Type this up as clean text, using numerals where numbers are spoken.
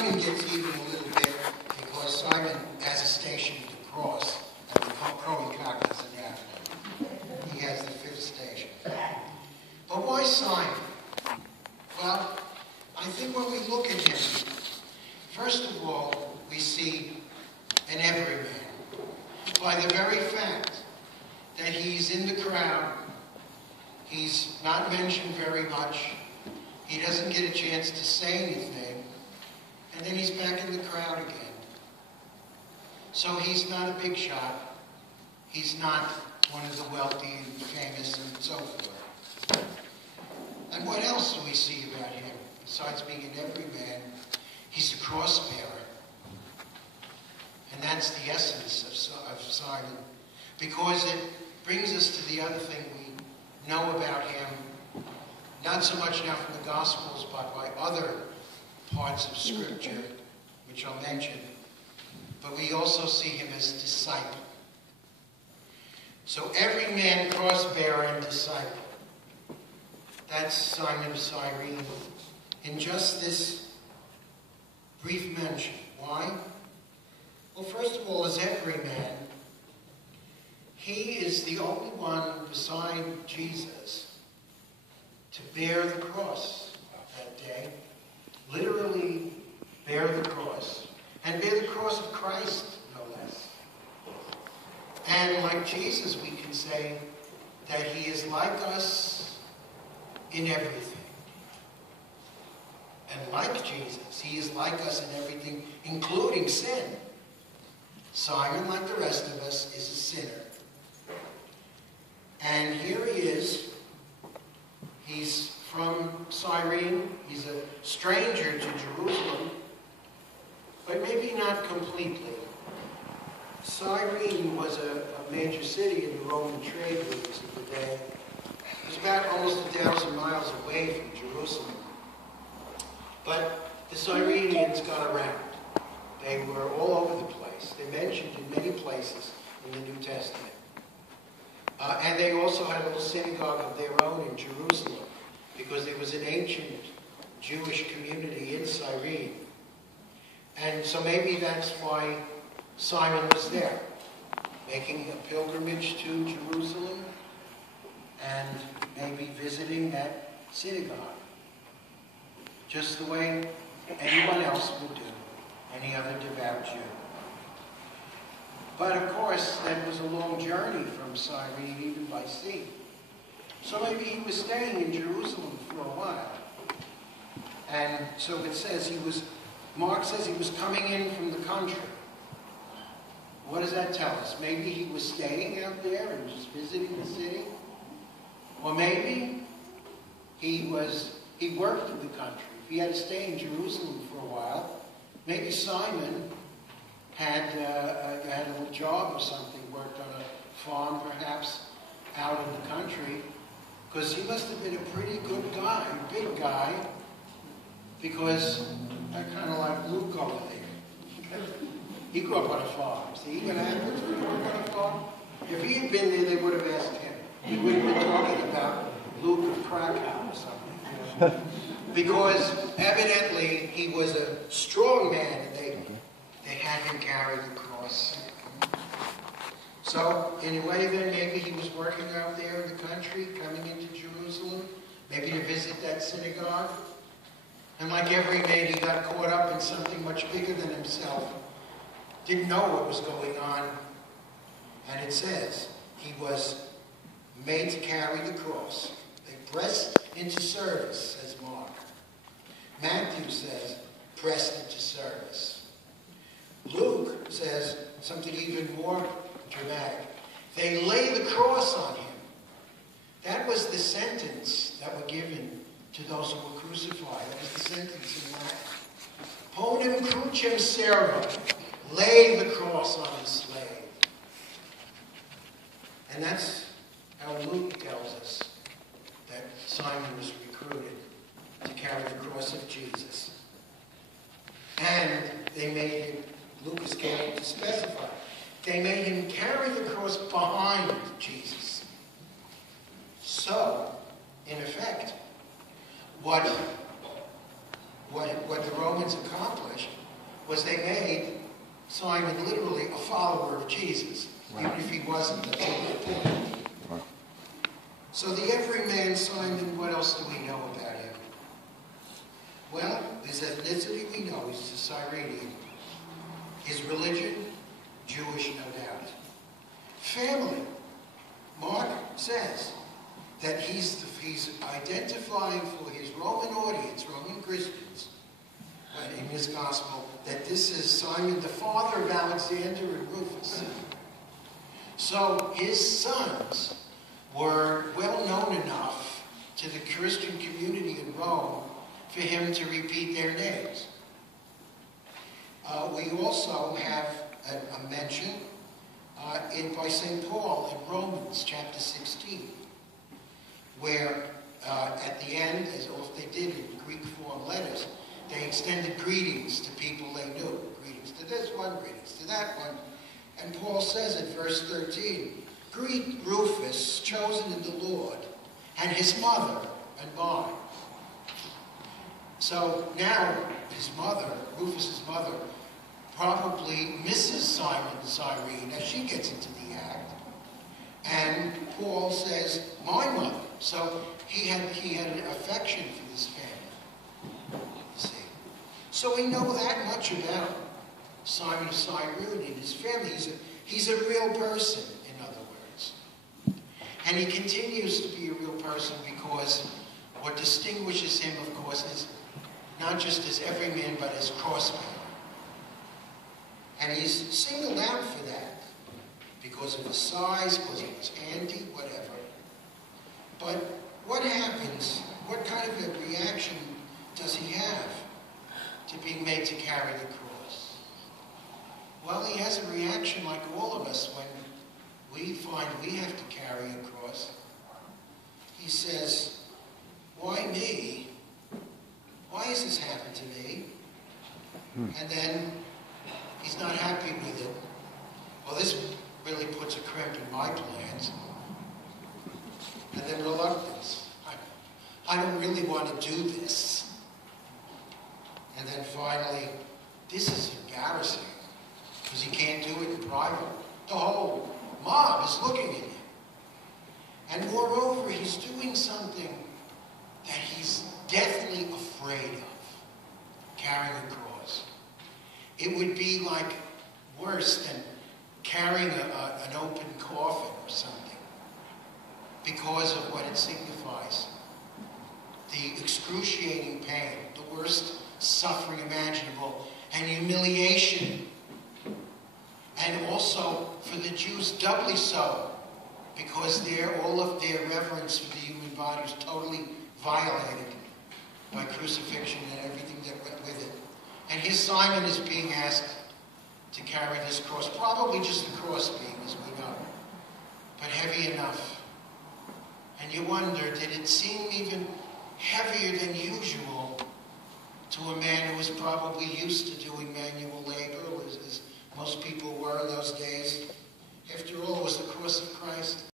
Simon gets even a little bit because Simon has a station at the cross, and the crowing cock doesn't have it. He has the fifth station. But why Simon? Well, I think when we look at him, first of all, we see an everyman. By the very fact that he's in the crowd, he's not mentioned very much, he doesn't get a chance to say anything, and then he's back in the crowd again. So he's not a big shot. He's not one of the wealthy and famous and so forth. And what else do we see about him? Besides being an everyman, he's a cross bearer. And that's the essence of Simon. Because it brings us to the other thing we know about him, not so much now from the Gospels, but by other parts of Scripture, which I'll mention. But we also see him as disciple. So every man, cross-bearer, and disciple. That's Simon of Cyrene. In just this brief mention. Why? Well, first of all, as every man, he is the only one beside Jesus to bear the cross that day. Literally bear the cross. And bear the cross of Christ, no less. And like Jesus, we can say that he is like us in everything. And like Jesus, he is like us in everything, including sin. Simon, like the rest of us, is a sinner. And here he is. He's from Cyrene. He's a stranger to Jerusalem, but maybe not completely. Cyrene was a major city in the Roman trade routes of the day. It was about almost 1,000 miles away from Jerusalem. But the Cyrenians got around. They were all over the place. They're mentioned in many places in the New Testament. And they also had a little synagogue of their own in Jerusalem, because there was an ancient Jewish community in Cyrene. And so maybe that's why Simon was there, making a pilgrimage to Jerusalem and maybe visiting that synagogue, just the way anyone else would do, any other devout Jew. But of course, that was a long journey from Cyrene, even by sea. So maybe he was staying in Jerusalem for a while. And so it says Mark says he was coming in from the country. What does that tell us? Maybe he was staying out there and just visiting the city. Or maybe he worked in the country. If he had to stay in Jerusalem for a while, maybe Simon had a little job or something, worked on a farm perhaps out in the country, because he must have been a pretty good guy, big guy, because I kind of like Luke over there. He grew up on a farm. See what happens when you work on a farm? If he had been there, they would have asked him. He would have been talking about Luke of Krakow or something. Because evidently he was a strong man, and they had him carry the cross. So, in a way then, maybe he was working out there in the country, coming into Jerusalem, maybe to visit that synagogue. And like every man, he got caught up in something much bigger than himself. Didn't know what was going on. And it says, he was made to carry the cross. They pressed into service, says Mark. Matthew says, pressed into service. Luke says something even more dramatic. They lay the cross on him. That was the sentence that were given to those who were crucified. That was the sentence in Latin. Ponem crucem servo. Lay the cross on the slave. And that's how Luke tells us that Simon was recruited to carry the cross of Jesus. And they made him, Luke is careful to specify, they made him carry the cross behind Jesus. So, in effect, what the Romans accomplished was they made Simon literally a follower of Jesus, even if he wasn't until that point. So the everyman Simon, what else do we know about him? Well, his ethnicity we know, he's a Cyrenian. His religion, Jewish, no doubt. Family, Mark says that he's identifying for his Roman audience, Roman Christians, in his gospel, that this is Simon, the father of Alexander and Rufus. So his sons were well known enough to the Christian community in Rome for him to repeat their names. We also have a mention by St. Paul in Romans chapter 16, where at the end, as they did in Greek form letters, they extended greetings to people they knew. Greetings to this one, greetings to that one. And Paul says in verse 13, "Greet Rufus, chosen in the Lord, and his mother and mine." So now his mother, Rufus's mother, probably misses Simon the Cyrene as she gets into the act. And Paul says, "My mother." So he had an affection for this family. You see. So we know that much about Simon of Cyrene and his family. He's a real person, in other words. And he continues to be a real person because what distinguishes him, of course, is not just as everyman, but as crossman. And he's singled out for that because of his size, because of his handy, whatever. But what happens? What kind of a reaction does he have to being made to carry the cross? Well, he has a reaction like all of us when we find we have to carry a cross. He says, "Why me? Why has this happened to me?" And then he's not happy with it. "Well, this really puts a crimp in my plans." And then reluctance. I don't really want to do this. And then finally, this is embarrassing because he can't do it in private. The whole mob is looking at him. And moreover, he's doing something that he's deathly afraid of, carrying a cross. It would be like worse than carrying an open coffin or something because of what it signifies. The excruciating pain, the worst suffering imaginable, and humiliation. And also for the Jews doubly so, because all of their reverence for the human body was totally violated by crucifixion and everything that went with it. And here Simon is being asked to carry this cross, probably just the crossbeam, as we know, but heavy enough. And you wonder, did it seem even heavier than usual to a man who was probably used to doing manual